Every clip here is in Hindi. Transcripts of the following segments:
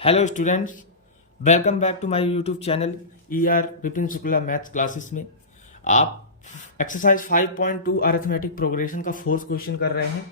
Hello students, welcome back to my YouTube channel ER Vipin Shukla maths classes में। आप एक्सरसाइज 5.2 अरिथमेटिक प्रोग्रेशन का फोर्थ क्वेश्चन कर रहे हैं।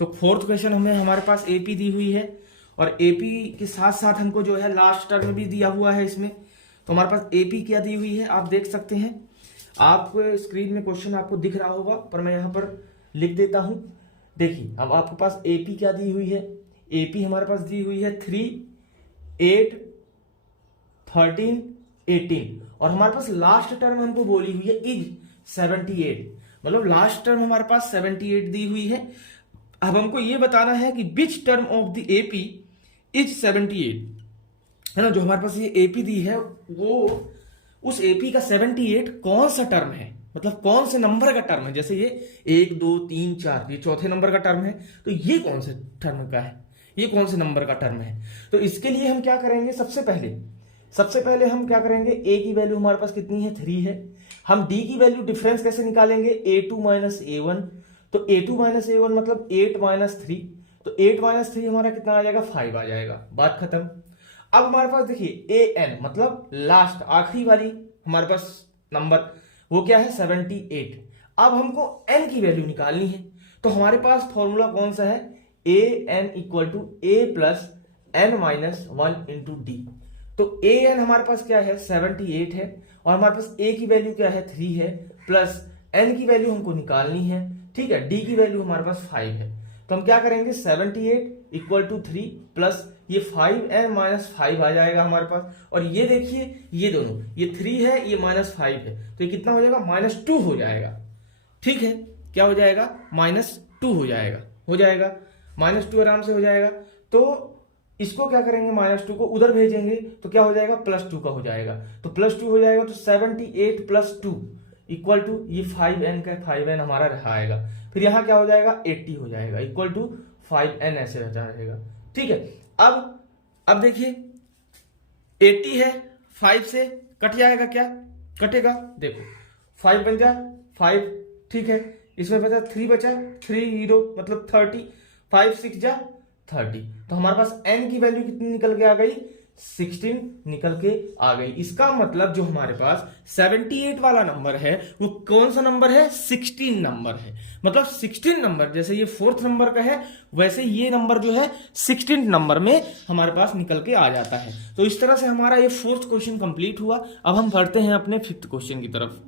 तो फोर्थ क्वेश्चन हमें हमारे पास एपी दी हुई है और एपी के साथ साथ हमको जो है लास्ट टर्म भी दिया हुआ है इसमें। तो हमारे पास एपी क्या दी हुई है आप देख सकते हैं। आपको स्क्रीन में क्वेश्चन आपको दिख रहा होगा पर मैं यहाँ पर लिख देता हूँ। देखिए अब आपके पास एपी क्या दी हुई है। एपी हमारे पास दी हुई है 3, 8, 13, 18 और हमारे पास लास्ट टर्म हमको बोली हुई है इज 78। मतलब लास्ट टर्म हमारे पास 78 दी हुई है। अब हमको ये बताना है कि which term of the AP is 78 है ना। जो हमारे पास ये एपी दी है वो उस एपी का 78 कौन सा टर्म है, मतलब कौन से नंबर का टर्म है। जैसे ये 1, 2, 3, 4 ये चौथे नंबर का टर्म है, तो ये कौन से टर्म का है, ये कौन से नंबर का टर्म है। तो इसके लिए हम क्या करेंगे, सबसे पहले हम क्या करेंगे, ए की वैल्यू हमारे पास कितनी है 3 है। हम डी की वैल्यू डिफरेंस कैसे निकालेंगे, a2 माइनस a1। तो a2 माइनस a1 मतलब 8 माइनस 3। तो 8 माइनस 3 हमारा कितना आ जाएगा, 5 आ जाएगा। बात खत्म। अब हमारे पास देखिए an मतलब लास्ट आखिरी वाली हमारे पास नंबर वो क्या है 78। अब हमको n की वैल्यू निकालनी है। तो हमारे पास फॉर्मूला कौन सा है, A N equal to A plus N minus 1 into D. तो ए एन हमारे पास क्या है 78 है और हमारे पास ए की वैल्यू क्या है 3 है, प्लस एन की वैल्यू हमको निकालनी है। ठीक है, डी की वैल्यू हमारे पास 5 है। तो हम क्या करेंगे 78 इक्वल टू 3 प्लस ये 5n माइनस 5 आ जाएगा हमारे पास। और ये देखिए ये दोनों, ये 3 है ये माइनस 5 है, तो ये कितना हो जाएगा -2 हो जाएगा। ठीक है, क्या हो जाएगा -2 हो जाएगा -2 आराम से हो जाएगा। तो इसको क्या करेंगे -2 को उधर भेजेंगे तो क्या हो जाएगा +2 का हो जाएगा। तो +2 हो जाएगा तो 78 प्लस 2 इक्वल टू ये 5n का 5n हमारा आएगा। फिर यहां क्या हो जाएगा 80 हो जाएगा इक्वल टू 5n ऐसे रहता रहेगा। ठीक है, अब देखिए 80 है 5 से कट जाएगा, क्या कटेगा देखो 5 बन जा 5। ठीक है, इसमें बचा 3 बचा 3 0 मतलब 30, 5 6 जा 30। तो हमारे पास n की वैल्यू कितनी निकल के आ गई 16 निकल के आ गई। इसका मतलब जो हमारे पास 78 वाला नंबर है वो कौन सा नंबर है 16 नंबर है। मतलब 16 नंबर जैसे ये 4th नंबर का है वैसे ये नंबर जो है 16 नंबर में हमारे पास निकल के आ जाता है। तो इस तरह से हमारा ये 4th क्वेश्चन कंप्लीट हुआ। अब हम बढ़ते हैं अपने 5th क्वेश्चन की तरफ।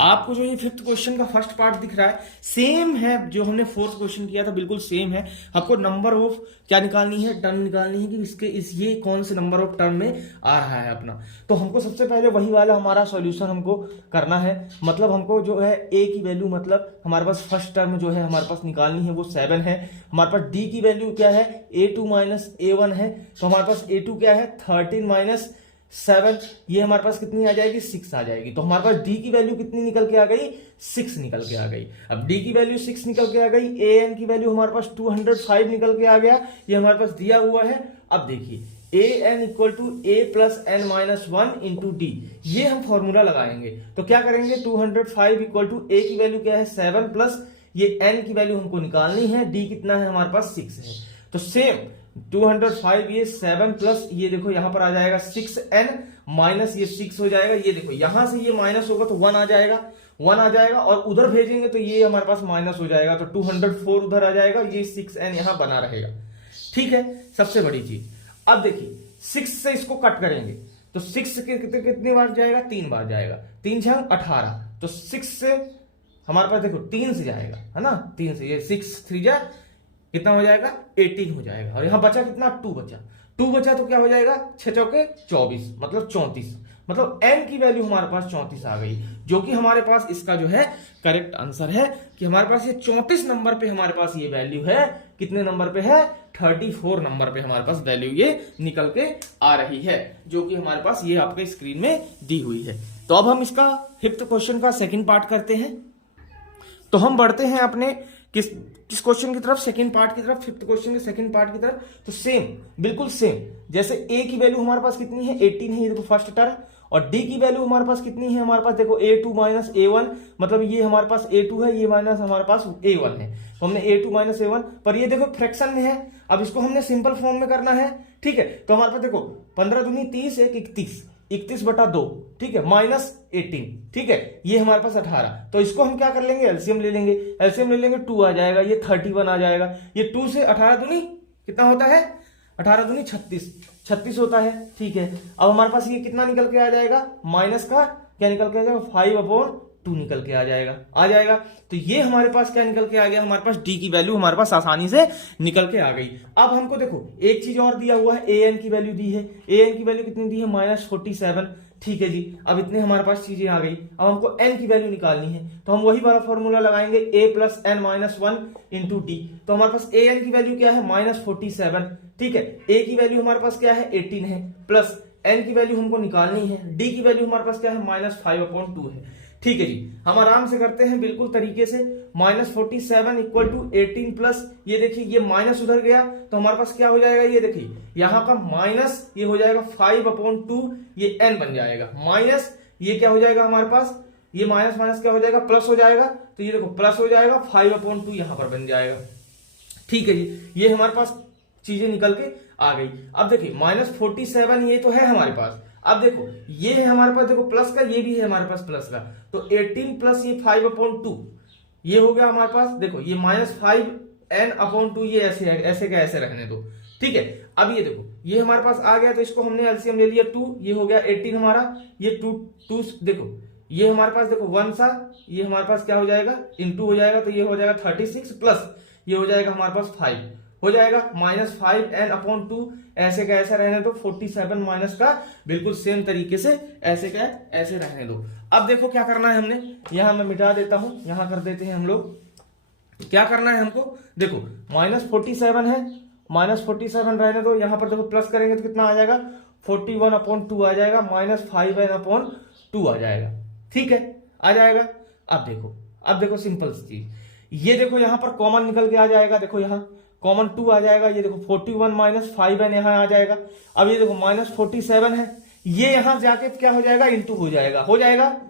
आपको जो ये 5th क्वेश्चन का फर्स्ट पार्ट दिख रहा है सेम है जो हमने 4th क्वेश्चन किया था, बिल्कुल सेम है। आपको नंबर ऑफ क्या निकालनी है, टर्म निकालनी है कि ये कौन से नंबर ऑफ टर्म में आ रहा है अपना। तो हमको सबसे पहले वही वाला हमारा सॉल्यूशन हमको करना है। मतलब हमको जो है a की वैल्यू मतलब हमारे पास फर्स्ट टर्म जो है हमारे पास निकालनी है वो 7 है। हमारे पास d की वैल्यू क्या है a2 माइनस a1 है। तो हमारे पास a2 क्या है 13 माइनस 7, ये हमारे पास कितनी आ जाएगी 6 आ जाएगी। तो हमारे पास d की वैल्यू कितनी निकल के आ गई 6 निकल के आ गई। अब d की वैल्यू 6 निकल के आ गई, an की वैल्यू हमारे पास 205 निकल के आ गया, ये हमारे पास दिया हुआ है। अब देखिए an equal to a plus n minus 1 into d, ये हम फॉर्मूला लगाएंगे। तो क्या करेंगे 205 इक्वल टू a की वैल्यू क्या है 7 प्लस ये n की वैल्यू हमको निकालनी है, d कितना है हमारे पास 6 है। तो सेम 205 ये 7 प्लस ये देखो यहां पर आ जाएगा 6n माइनस ये 6 हो जाएगा। ये देखो यहां से ये माइनस होगा तो 1 आ जाएगा और उधर भेजेंगे तो ये हमारे पास माइनस हो जाएगा। तो 204 उधर आ जाएगा, ये 6n यहां बना रहेगा। ठीक है, सबसे बड़ी चीज। अब देखिए 6 से इसको कट करेंगे तो 6 से कितनी बार जाएगा 3 बार जाएगा, 3 छंग 18। तो 6 से हमारे पास देखो 3 से जाएगा है ना, 3 से ये 6 3 जा कितना हो जाएगा 18 हो जाएगा। और यहां बचा कितना 2 बचा तो क्या हो जाएगा 6 चौके 24 मतलब 34। मतलब n की वैल्यू हमारे पास 34 आ गई, जो कि हमारे पास इसका जो है करेक्ट आंसर है कि हमारे पास ये 34 नंबर पे हमारे पास ये वैल्यू है। कितने नंबर पे है 34 नंबर पे हमारे पास वैल्यू ये निकल के आ रही है, जो कि हमारे पास ये आपके स्क्रीन में दी हुई है। तो अब हम इसका 5th क्वेश्चन का सेकंड पार्ट करते हैं। तो हम बढ़ते हैं अपने किस क्वेश्चन की तरफ, सेकंड पार्ट की तरफ, 5th क्वेश्चन के सेकंड पार्ट की तरफ। तो सेम बिल्कुल सेम जैसे a की वैल्यू हमारे पास कितनी है 18 है, ये देखो फर्स्ट टर्म। और d की वैल्यू हमारे पास कितनी है, हमारे पास देखो a2 माइनस a1 मतलब ये हमारे पास a2 है, ये माइनस हमारे पास a1 है। तो हमने a2 माइनस a1, पर ये देखो फ्रैक्शन में है, अब इसको हमने सिंपल फॉर्म में करना है, ठीक है। तो हमारे पास देखो 15 दूनी 30, 31 बटा 2, ठीक है, माइनस 18, ठीक है, ये हमारे पास 18। तो इसको हम क्या कर लेंगे, एलसीएम ले लेंगे, 2 आ जाएगा, ये 31 आ जाएगा, ये 2 से 18 दूनी कितना होता है, 18 दूनी 36 होता है, ठीक है। अब हमारे पास ये कितना निकल के आ जाएगा, माइनस का क्या निकल के आ जाएगा, 5/2 निकल के आ जाएगा। तो ये हमारे पास क्या निकल के आ गया, हमारे पास डी की वैल्यू हमारे पास आसानी से निकल के आ गई। अब हमको देखो एक चीज और दिया हुआ है, ए एन की वैल्यू दी है, ए एन की वैल्यू कितनी दी है, -47, ठीक है जी। अब इतने हमारे पास चीजें आ गई, अब हमको एन की वैल्यू निकालनी है, तो हम वही वाला फॉर्मूला लगाएंगे, a + n - 1 × d। तो हमारे पास ए एन की वैल्यू क्या है, -47, ठीक है, ए की वैल्यू हमारे पास क्या है, 18 है, प्लस एन की वैल्यू हमको निकालनी है, डी की वैल्यू हमारे पास क्या है, -5/2 है, ठीक है जी। हम आराम से करते हैं बिल्कुल तरीके से, -47 = 18 प्लस ये देखिए ये माइनस उधर गया, तो हमारे पास क्या हो जाएगा, ये देखिए यहां का माइनस ये हो जाएगा 5/2, ये n बन जाएगा, माइनस ये क्या हो जाएगा हमारे पास, ये माइनस माइनस क्या हो जाएगा, प्लस हो जाएगा, तो ये देखो प्लस हो जाएगा, 5/2 यहां पर बन जाएगा, ठीक है जी। ये हमारे पास चीजें निकल के आ गई। अब देखिए -47 ये तो है हमारे पास, अब देखो ये है हमारे पास, देखो प्लस का, ये भी है हमारे पास प्लस का, तो 18 प्लस ये 5/2 ये हो गया हमारे पास, देखो ये -5n/2 ये ऐसे का ऐसे रहने दो, ठीक है। अब ये देखो ये हमारे पास आ गया, तो इसको हमने एलसीएम ले लिया 2, ये हो गया 18 हमारा, ये 2 देखो ये हमारे पास देखो 1 सा, ये हमारे पास क्या हो जाएगा, इंटू हो जाएगा, तो ये हो जाएगा 36 प्लस ये हो जाएगा हमारे पास 5 हो जाएगा, -5n/2 ऐसे का ऐसा रहने दो, 47 माइनस का बिल्कुल सेम तरीके से ऐसे का ऐसे रहने दो। अब देखो क्या करना है हमने, यहां मैं मिटा देता हूं, यहां कर देते हैं हम लोग, क्या करना है हमको, देखो -47 है, -47 रहने दो, यहां पर देखो प्लस करेंगे तो कितना आ जाएगा, 41/2 आ जाएगा, -5n/2 आ जाएगा, ठीक है, आ जाएगा। अब देखो सिंपल चीज, ये देखो यहां पर कॉमन निकल के आ जाएगा, देखो यहां कॉमन 2 आ जाएगा, ये देखो 41 - 5n यहां आ जाएगा। अब ये देखो -47 है, ये यहां जाके क्या हो जाएगा, इंटू हो जाएगा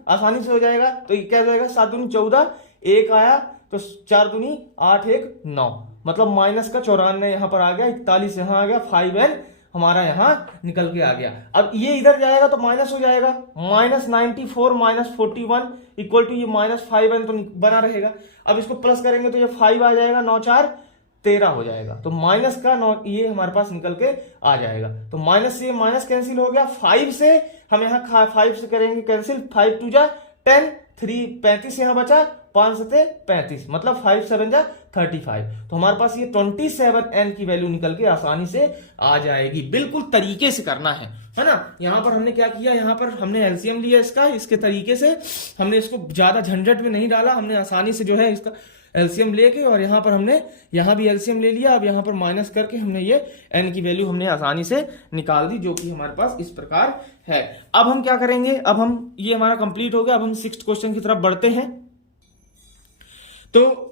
आसानी से हो जाएगा, तो ये क्या हो जाएगा, 7 दूनी 14, 1 आया तो 4 दूनी 8, 1 9, मतलब माइनस का 94 यहां पर आ गया, 41 यहां आ गया, 5n हमारा यहां निकल के आ गया। अब ये इधर जाएगा तो माइनस हो जाएगा, -94 - 41 = ये -5n तो बना रहेगा। अब इसको प्लस करेंगे तो ये 5 आ जाएगा, 9 4 13 हो जाएगा, तो माइनस का ये हमारे पास निकल के आ जाएगा, तो माइनस से माइनस कैंसिल हो गया, 5 से हम यहाँ 5 से करेंगे कैंसिल, 5 2 जा 10, 3 35 यहाँ बचा, 5 7 35, मतलब 5 7 जा 35, तो हमारे पास ये 27n की वैल्यू निकल के आसानी से आ जाएगी। बिल्कुल तरीके से करना है ना। यहां पर हमने क्या किया, यहां पर हमने एलसीएम लिया इसके तरीके से, हमने इसको ज्यादा झंझट में नहीं डाला, हमने आसानी से जो है इसका एलसीएम लेके, और यहां पर हमने यहां भी एलसीएम ले लिया, अब यहां पर माइनस करके हमने ये n की वैल्यू हमने आसानी से निकाल दी, जो कि हमारे पास इस प्रकार है। अब हम क्या करेंगे, अब हम ये हमारा कंप्लीट हो गया, अब हम 6th क्वेश्चन की तरफ बढ़ते हैं। तो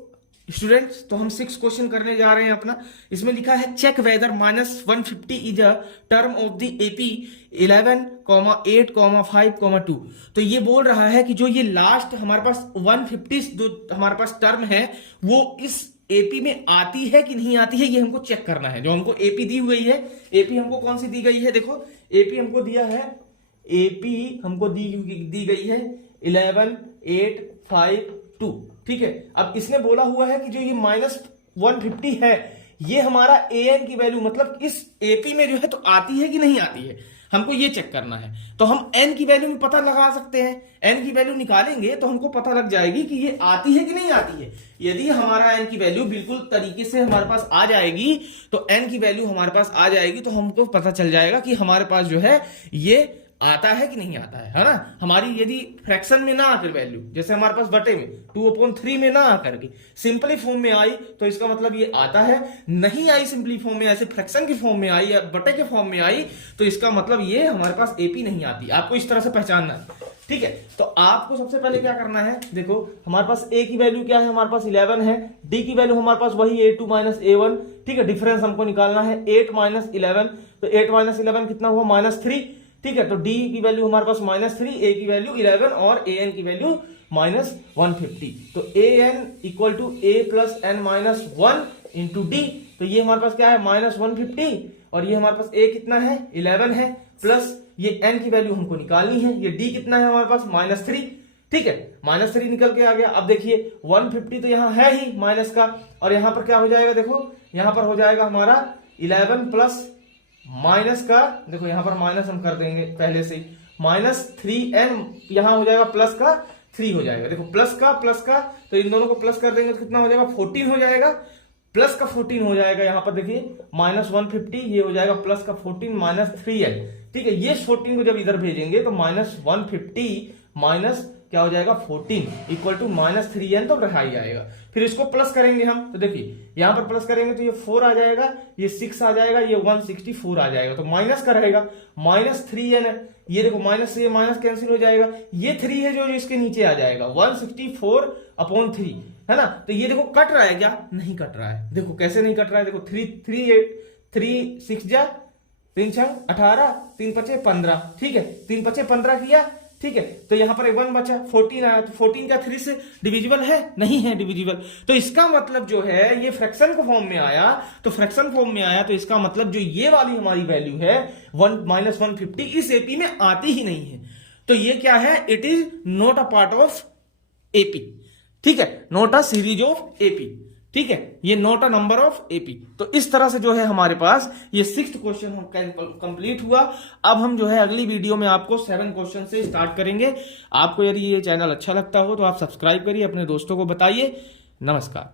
स्टूडेंट्स, तो हम 6 क्वेश्चन करने जा रहे हैं अपना। इसमें लिखा है check whether -150 is a term of the AP 11, 8, 5, 2। तो ये बोल रहा है कि जो ये लास्ट हमारे पास 150 जो हमारे पास टर्म है, वो इस एपी में आती है कि नहीं आती है, ये हमको चेक करना है। जो हमको एपी दी हुई है, एपी हमको कौन सी दी गई है, देखो एपी हमको दिया है, एपी हमको दी गई है 11, 8, 5, 2, ठीक है। अब इसने बोला हुआ है कि जो ये -150 है, ये हमारा an की वैल्यू मतलब इस एपी में जो है तो आती है कि नहीं आती है, हमको ये चेक करना है। तो हम n की वैल्यू में पता लगा सकते हैं, n की वैल्यू निकालेंगे तो हमको पता लग जाएगी कि ये आती है कि नहीं आती है। यदि हमारा n की वैल्यू बिल्कुल तरीके से हमारे पास आ जाएगी, तो n की वैल्यू हमारे पास आ जाएगी, तो हमको पता चल जाएगा कि हमारे पास जो है ये आता है कि नहीं आता है ना। हमारी यदि फ्रैक्शन में ना आकर वैल्यू, जैसे हमारे पास बटे में 2/3 में ना आकर के सिंपली फॉर्म में आई, तो इसका मतलब ये आता है। नहीं आई सिंपली फॉर्म में, ऐसे फ्रैक्शन की फॉर्म में आई या बटे के फॉर्म में आई, तो इसका मतलब ये हमारे पास एपी नहीं आती। आपको इस तरह से पहचानना है, ठीक है। तो आपको सबसे पहले क्या करना है, देखो हमारे पास a की वैल्यू क्या है, हमारे पास 11 है, d की वैल्यू हमारे पास वही a2 - a1, ठीक है। डिफरेंस हमको निकालना है 8 - 11, तो 8 - 11 कितना हुआ, -3, ठीक है। तो d की वैल्यू हमारे पास -3, a की वैल्यू 11 और an की वैल्यू माइनस 150। तो an equal to a plus n minus 1 into D. तो ये हमारे पास क्या है माइनस 150 और ये हमारे पास a कितना है 11 है, प्लस ये n की वैल्यू हमको निकालनी है, ये d कितना है हमारे पास माइनस 3। ठीक है, माइनस 3 निकल के आ गया। अब देखिए 150 तो यहाँ है ही माइनस का, और यहां पर क्या हो जाएगा, देखो यहां पर हो जाएगा हमारा 11 प्लस माइनस का, देखो यहां पर माइनस हम कर देंगे पहले से, माइनस 3n, यहां हो जाएगा प्लस का 3 हो जाएगा। देखो प्लस का तो इन दोनों को प्लस कर देंगे तो कितना हो जाएगा 14 हो जाएगा, प्लस का 14 हो जाएगा। यहां पर देखिए माइनस 150, ये हो जाएगा प्लस का 14 माइनस 3n। ठीक है, ये 14 को जब इधर भेजेंगे तो माइनस 150 माइनस क्या हो जाएगा 14 इक्वल टू माइनस 3n, तो रहा ही आएगा। फिर इसको प्लस करेंगे हम, तो देखिए यहां पर प्लस करेंगे तो ये 4 आ जाएगा, ये 6 आ जाएगा, ये 164 आ जाएगा, तो माइनस का रहेगा माइनस 3n है। ये देखो माइनस से ये माइनस कैंसिल हो जाएगा, ये 3 है जो इसके नीचे आ जाएगा 164/3 है ना। तो ये देखो कट रहा है क्या, नहीं कट रहा है। देखो कैसे नहीं कट रहा है, देखो 3 6 जा 3 6 18 3 5 15। ठीक है, 3 5 15 किया। ठीक है, तो यहां पर 1 बचा, 14 आया, तो 14 क्या 3 से डिविजिबल है, नहीं है डिविजिबल। तो इसका मतलब जो है ये फ्रैक्शन के फॉर्म में आया, तो फ्रैक्शन फॉर्म में आया, तो इसका मतलब जो ये वाली हमारी वैल्यू है 1-150 इस एपी में आती ही नहीं है। तो ये क्या है, it is not a part of AP. ठीक है, not a series of AP. ठीक है, ये not a number of AP. तो इस तरह से जो है हमारे पास ये 6th क्वेश्चन हम कंप्लीट हुआ। अब हम जो है अगली वीडियो में आपको 7 क्वेश्चन से स्टार्ट करेंगे। आपको यदि ये चैनल अच्छा लगता हो तो आप सब्सक्राइब करिए, अपने दोस्तों को बताइए। नमस्कार।